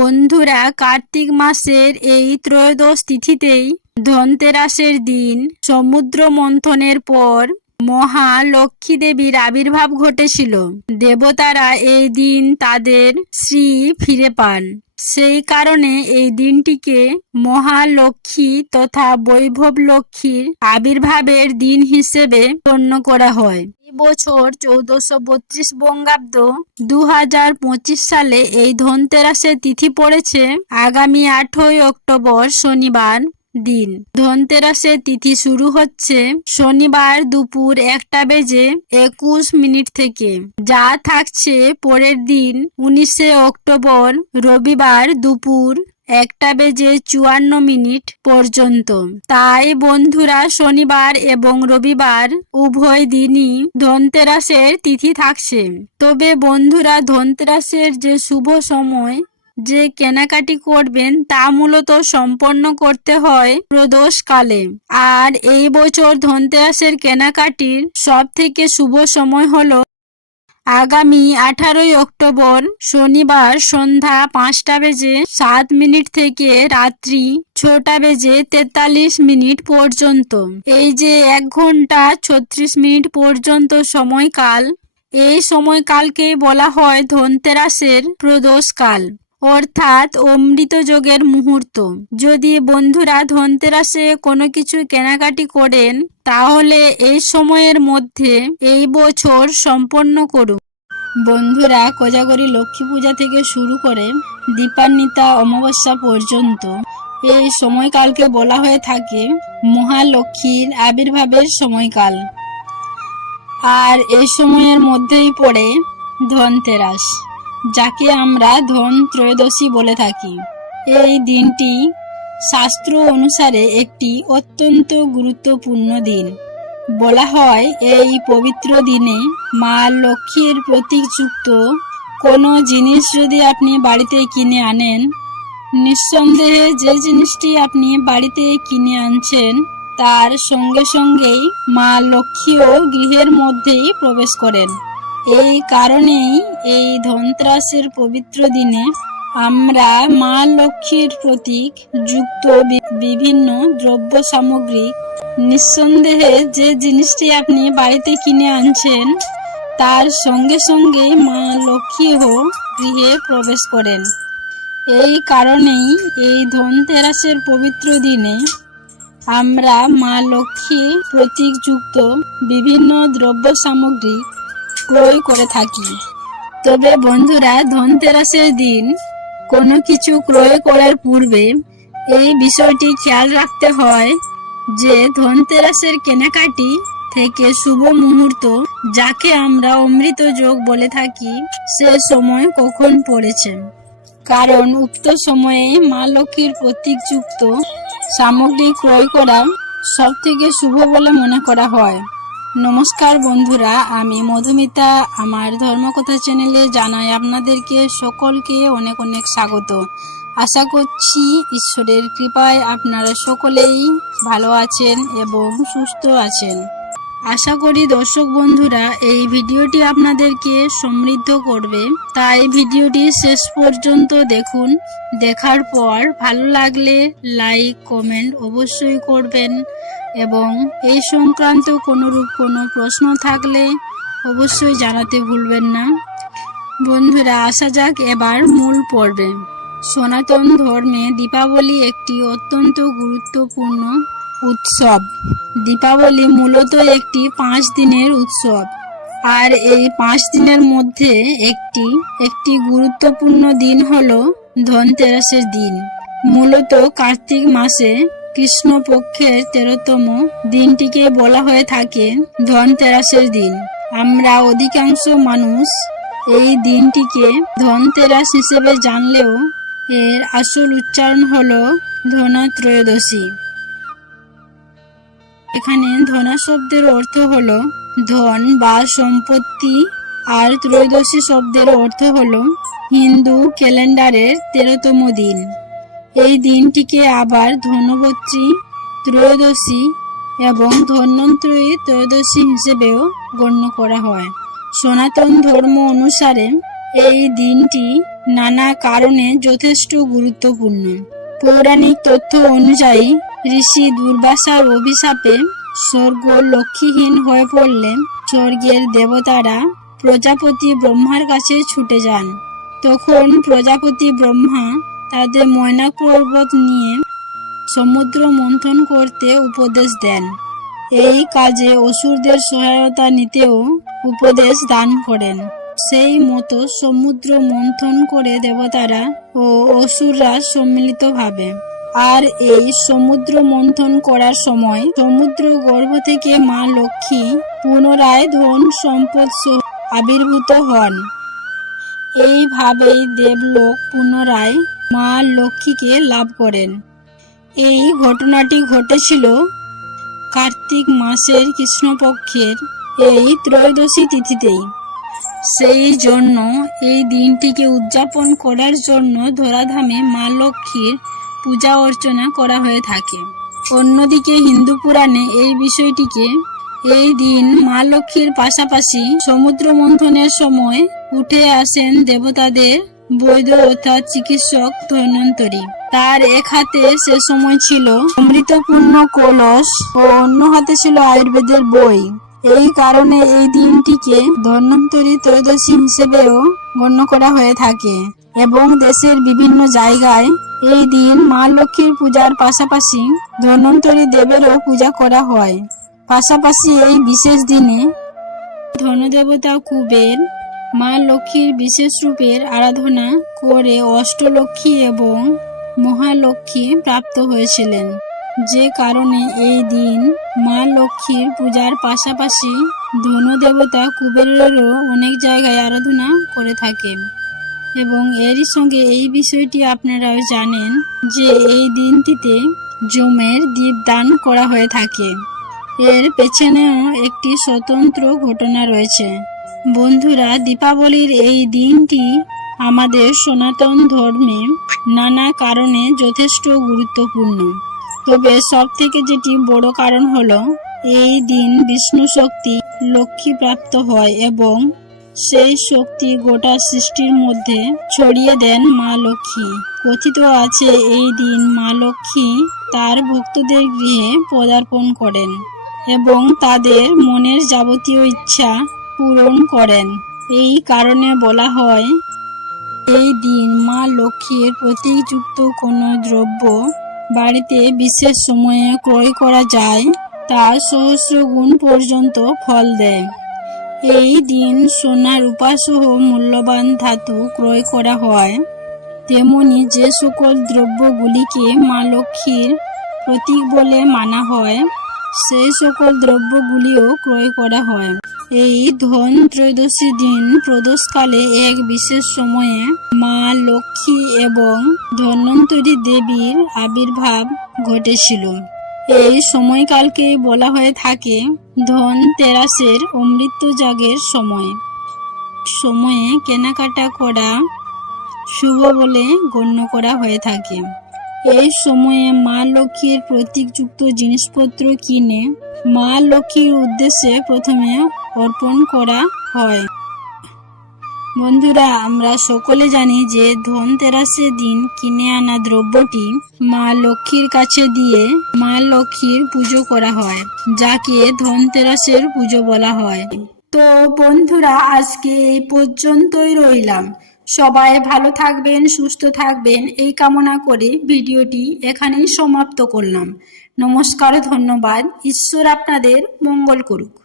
বন্ধুরা, কার্তিক মাসের এই ত্রয়োদশ তিথিতেই ধনতেরাসের দিন সমুদ্র মন্থনের পর মহা লক্ষ্মী দেবীর আবির্ভাব ঘটেছিল। দেবতারা এই দিন তাদের শ্রী ফিরে পান। সেই কারণে এই দিনটিকে মহালক্ষ্মী তথা বৈভব লক্ষ্মীর আবির্ভাবের দিন হিসেবে গণ্য করা হয়। এই বছর 1432 বঙ্গাব্দ 2025 সালে এই ধনতেরাসের তিথি পড়েছে আগামী 8ই অক্টোবর শনিবার দিন। ধনতেরাসের তিথি শুরু হচ্ছে শনিবার দুপুর 1:21 থেকে, যা থাকছে পরের দিন 19শে অক্টোবর রবিবার দুপুর 1:54 পর্যন্ত। তাই বন্ধুরা, শনিবার এবং রবিবার উভয় দিনই ধনতেরাসের তিথি থাকছে। তবে বন্ধুরা, ধনতেরাসের যে শুভ সময় যে কেনাকাটি করবেন তা মূলত সম্পন্ন করতে হয় প্রদোষকালে। আর এই বছর ধনতেরাসের কেনাকাটির সব থেকে শুভ সময় হলো আগামী 18ই অক্টোবর শনিবার সন্ধ্যা 5:07 থেকে রাত্রি 6:43 পর্যন্ত। এই যে 1 ঘন্টা 36 মিনিট পর্যন্ত সময়কাল, এই সময়কালকেই বলা হয় ধনতেরাসের প্রদোষকাল, অর্থাৎ অমৃত যোগের মুহূর্ত। যদি বন্ধুরা ধনতেরাসে কোনো কিছু কেনাকাটি করেন তাহলে এই সময়ের মধ্যে এই বছর সম্পন্ন করুন। বন্ধুরা, কোজাগরী লক্ষ্মী পূজা থেকে শুরু করে দীপান্বিতা অমাবস্যা পর্যন্ত এই সময়কালকে বলা হয়ে থাকে মহালক্ষ্মীর আবির্ভাবের সময়কাল। আর এই সময়ের মধ্যেই পড়ে ধনতেরাস, যাকে আমরা ধন ত্রয়োদশী বলে থাকি। এই দিনটি শাস্ত্র অনুসারে একটি অত্যন্ত গুরুত্বপূর্ণ দিন। বলা হয় এই পবিত্র দিনে মা লক্ষ্মীর প্রতীকযুক্ত কোনো জিনিস যদি আপনি বাড়িতে কিনে আনেন, নিঃসন্দেহে যে জিনিসটি আপনি বাড়িতে কিনে আনছেন তার সঙ্গে সঙ্গেই মা লক্ষ্মীও গৃহের মধ্যেই প্রবেশ করেন। এই কারণেই এই ধনতেরাসের পবিত্র দিনে আমরা মা লক্ষ্মীর প্রতীক যুক্ত বিভিন্ন দ্রব্য সামগ্রী, নিঃসন্দেহে যে জিনিসটি আপনি বাড়িতে কিনে আনছেন তার সঙ্গে সঙ্গে মা লক্ষ্মীও গৃহে প্রবেশ করেন। এই কারণেই এই ধনতেরাসের পবিত্র দিনে আমরা মা লক্ষ্মী প্রতীকযুক্ত বিভিন্ন দ্রব্য সামগ্রী ক্রয় করে থাকি। তবে বন্ধুরা, ধনতেরাসের দিন কোনো কিছু ক্রয় করার পূর্বে এই বিষয়টি খেয়াল রাখতে হয় যে ধনতেরাসের কেনাকাটি থেকে শুভ মুহূর্ত, যাকে আমরা অমৃত যোগ বলে থাকি, সে সময় কখন পড়েছে। কারণ উক্ত সময়ে মা লক্ষ্মীর প্রতীকযুক্ত সামগ্রী ক্রয় করা সব থেকে শুভ বলে মনে করা হয়। নমস্কার বন্ধুরা, আমি মধুমিতা আমার ধর্মকথা চ্যানেলে জানাই আপনাদেরকে সকলকে অনেক অনেক স্বাগত। আশা করছি ঈশ্বরের কৃপায় আপনারা সকলেই ভালো আছেন এবং সুস্থ আছেন। আশা করি দর্শক বন্ধুরা এই ভিডিওটি আপনাদেরকে সমৃদ্ধ করবে, তাই ভিডিওটি শেষ পর্যন্ত দেখুন। দেখার পর ভালো লাগলে লাইক কমেন্ট অবশ্যই করবেন এবং এই সংক্রান্ত কোনোরূপ কোনো প্রশ্ন থাকলে অবশ্যই জানাতে ভুলবেন না। বন্ধুরা, আসা যাক এবার মূল পর্বে। সনাতন ধর্মে দীপাবলি একটি অত্যন্ত গুরুত্বপূর্ণ উৎসব। দীপাবলি মূলত একটি 5 দিনের উৎসব। আর এই 5 দিনের মধ্যে একটি গুরুত্বপূর্ণ দিন হলো ধনতেরাসের দিন। মূলত কার্তিক মাসে কৃষ্ণপক্ষের 13তম দিনটিকে বলা হয়ে থাকে ধনতেরাসের দিন। আমরা অধিকাংশ মানুষ এই দিনটিকে ধনতেরাস হিসেবে জানলেও এর আসল উচ্চারণ হলো ধনত্রয়োদশী। এখানে ধনা শব্দের অর্থ হলো ধন বা সম্পত্তি, আর ত্রয়োদশী শব্দের অর্থ হলো হিন্দু ক্যালেন্ডারের 13তম দিন। এই দিনটিকে আবার ধনবত্রী ত্রয়োদশী এবং ধন্বন্তরী ত্রয়োদশী হিসেবেও গণ্য করা হয়। সনাতন ধর্ম অনুসারে এই দিনটি নানা কারণে যথেষ্ট গুরুত্বপূর্ণ। পৌরাণিক তথ্য অনুযায়ী ঋষি দুর্বাসার অভিশাপে স্বর্গ লক্ষ্মীহীন হয়ে পড়লে স্বর্গের দেবতারা প্রজাপতি ব্রহ্মার কাছে ছুটে যান। তখন প্রজাপতি ব্রহ্মা তাদের ময়নাক পর্বত নিয়ে সমুদ্র মন্থন করতে উপদেশ দেন। এই কাজে অসুরদের সহায়তা নিতেও উপদেশ দান করেন। সেই মতো সমুদ্র মন্থন করে দেবতারা ও অসুররা সম্মিলিতভাবে। আর এই সমুদ্র মন্থন করার সময় সমুদ্র গর্ভ থেকে মা লক্ষ্মী পুনরায় ধন সম্পদ সহ আবির্ভূত হন। এইভাবেই দেবলোক পুনরায় মা লক্ষ্মীকে লাভ করেন। এই ঘটনাটি ঘটেছিল কার্তিক মাসের কৃষ্ণপক্ষের এই ত্রয়োদশী তিথিতেই। সেই জন্য এই দিনটিকে উদযাপন করার জন্য ধরাধামে মা লক্ষ্মীর পূজা অর্চনা করা হয়ে থাকে। অন্যদিকে হিন্দু পুরাণে এই বিষয়টিকে এই দিন মা লক্ষ্মীর পাশাপাশি সমুদ্র মন্থনের সময় উঠে আসেন দেবতাদের বৈদ্য অর্থাৎ চিকিৎসক ধন্বন্তরী। তার এক হাতে সে সময় ছিল অমৃতপূর্ণ কলস ও অন্য হাতে ছিল আয়ুর্বেদের বই। এই কারণে এই দিনটিকে ধন্বন্তরী ত্রয়োদশী হিসেবেও গণ্য করা হয়ে থাকে এবং দেশের বিভিন্ন জায়গায় এই দিন মা লক্ষ্মীর পূজার পাশাপাশি ধন্বন্তরী দেবেরও পূজা করা হয়। পাশাপাশি এই বিশেষ দিনে ধনদেবতা কুবের মা লক্ষ্মীর বিশেষ রূপের আরাধনা করে অষ্টলক্ষ্মী এবং মহালক্ষ্মী প্রাপ্ত হয়েছিলেন। যে কারণে এই দিন মা লক্ষ্মীর পূজার পাশাপাশি ধনদেবতা কুবেরেরও অনেক জায়গায় আরাধনা করে থাকেন। এবং এরই সঙ্গে এই বিষয়টি আপনারাও জানেন যে এই দিনটিতে জমের দীপদান করা হয়ে থাকে। এর পেছনেও একটি স্বতন্ত্র ঘটনা রয়েছে। বন্ধুরা, দীপাবলির এই দিনটি আমাদের সনাতন ধর্মে নানা কারণে যথেষ্ট গুরুত্বপূর্ণ। তবে সব থেকে যেটি বড় কারণ হলো এই দিন বিষ্ণু শক্তি লক্ষ্মী প্রাপ্ত হয় এবং সেই শক্তি গোটা সৃষ্টির মধ্যে ছড়িয়ে দেন মা লক্ষ্মী। কথিত আছে এই দিন মা লক্ষ্মী তার ভক্তদের গৃহে পদার্পণ করেন এবং তাদের মনের যাবতীয় ইচ্ছা পূরণ করেন। এই কারণে বলা হয় এই দিন মা লক্ষ্মীর প্রতীকযুক্ত কোনো দ্রব্য বাড়িতে বিশেষ সময়ে ক্রয় করা যায় তা সহস্র গুণ পর্যন্ত ফল দেয়। এই দিন সোনা রূপা সহ মূল্যবান ধাতু ক্রয় করা হয়। তেমনি যে সকল দ্রব্যগুলিকে মা লক্ষ্মীর প্রতীক বলে মানা হয় সেই সকল দ্রব্যগুলিও ক্রয় করা হয়। এই ধন ত্রয়োদশী দিন প্রদোষকালে এক বিশেষ সময়ে মা লক্ষ্মী এবং ধন্বন্তরী দেবীর আবির্ভাব ঘটেছিল। এই সময়কালকে বলা হয়ে থাকে ধনতেরাসের অমৃত যাগের সময়ে কেনাকাটা করা শুভ বলে গণ্য করা হয়ে থাকে। এই সময়ে মা লক্ষ্মীর প্রতীকযুক্ত জিনিসপত্র কিনে মা লক্ষ্মীর উদ্দেশ্যে প্রথমে অর্পণ করা হয়। বন্ধুরা, আমরা সকলে জানি যে ধনতেরাসের দিন কিনে আনা দ্রব্যটি মা লক্ষ্মীর কাছে দিয়ে মা লক্ষ্মীর পুজো করা হয়, যাকে ধনতেরাসের পুজো বলা হয়। তো বন্ধুরা, আজকে এই পর্যন্তই রইলাম। সবাই ভালো থাকবেন, সুস্থ থাকবেন এই কামনা করে ভিডিওটি এখানেই সমাপ্ত করলাম। নমস্কার, ধন্যবাদ। ঈশ্বর আপনাদের মঙ্গল করুক।